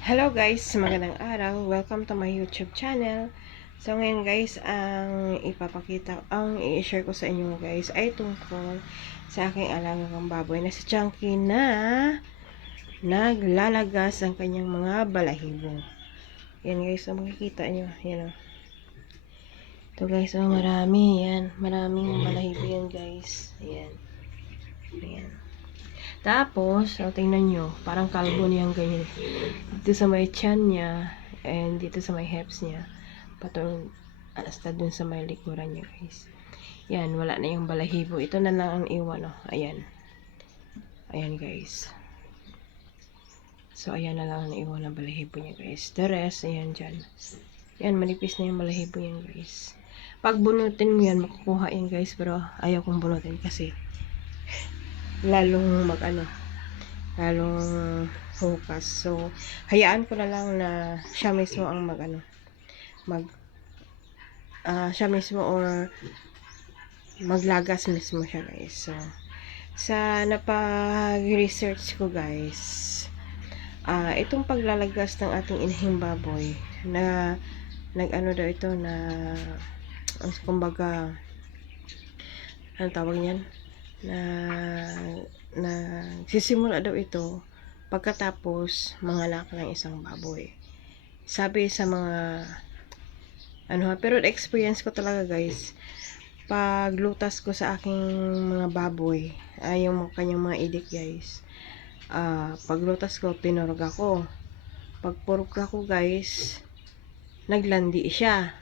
Hello guys, magandang araw. Welcome to my YouTube channel. So ngayon guys, ang ipapakita, ang i-share ko sa inyo guys ay tungkol sa aking alagang baboy na si Chunky na naglalagas ang kanyang mga balahibo. Yan guys, so makikita nyo. Yan o. Ito guys, oh, marami. Yan. Maraming balahibo yan guys. Ayan. Ayan. Tapos, so, tingnan nyo, parang kalbo niyang ganyan. Dito sa may chan niya, and dito sa may hips niya, patong hasta dun sa may likuran niya, guys. Yan, wala na yung balahibo. Ito na lang ang iwan, oh. Ayan. Ayan, guys. So, ayan na lang ang iwan ng balahibo niya, guys. The rest, ayan dyan. Yan, manipis na yung balahibo niya, guys. Pag bunutin mo yan, makukuha yan, guys. Pero, ayaw kong bunutin kasi lalong mag ano lalong hukas so hayaan ko na lang na siya mismo ang mag ano mag ah, siya mismo or maglagas mismo siya guys. So sa napag-research ko guys ah itong paglalagas ng ating inahing baboy na nag-ano daw ito na kumbaga ano tawag niyan na na sisimula daw ito pagkatapos manganak ng isang baboy. Sabi sa mga ano ha, pero experience ko talaga guys, pag lutas ko sa aking mga baboy, ay yung kanyang mga idik guys, ah pag lutas ko, pinurog ako. Pag purog ako guys, naglandi siya.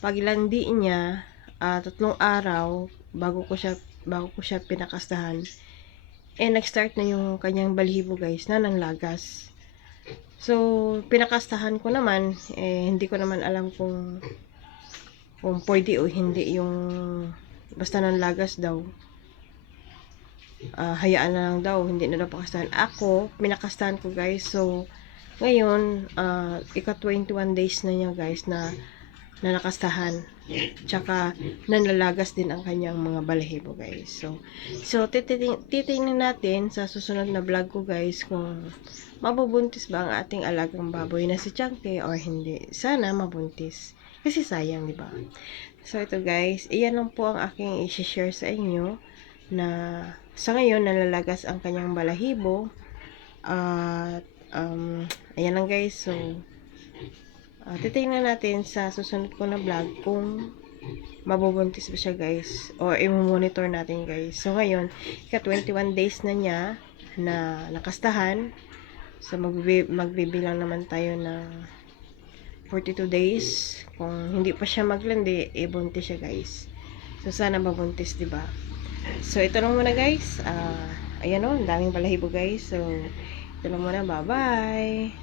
Pag landi niya, ah, tatlong araw, bago ko siya bago ko siya pinakastahan, eh, nag-start na yung kanyang balhibo, guys, na nanglagas. So, pinakastahan ko naman, eh, hindi ko naman alam kung kung pwede o hindi yung basta nanglagas daw. Ah, hayaan na lang daw, hindi na daw pakastahan. Ako, pinakastahan ko, guys. So, ngayon, uh, ika 21 days na niya, guys, na na nakastahan. Tsaka, nanlalagas din ang kanyang mga balahibo, guys. So, so titing titingnan natin sa susunod na vlog ko, guys, kung mabubuntis ba ang ating alagang baboy na si Chunky or hindi. Sana mabuntis. Kasi sayang, di ba? So, ito, guys. Iyan lang po ang aking i-share sa inyo na sa ngayon, nalalagas ang kanyang balahibo. At, um, ayan lang, guys. So, Uh, titingnan natin sa susunod ko na vlog kung mabubuntis ba siya guys. Or i-monitor natin guys. So ngayon ika 21 days na niya na nakastahan. So magbibi magbibilang naman tayo ng 42 days. Kung hindi pa siya maglandi ibuntis siya guys. So sana mabuntis di ba? So ito lang muna guys. Uh, ayan o, ang daming balahibo guys. So ito lang muna. Bye bye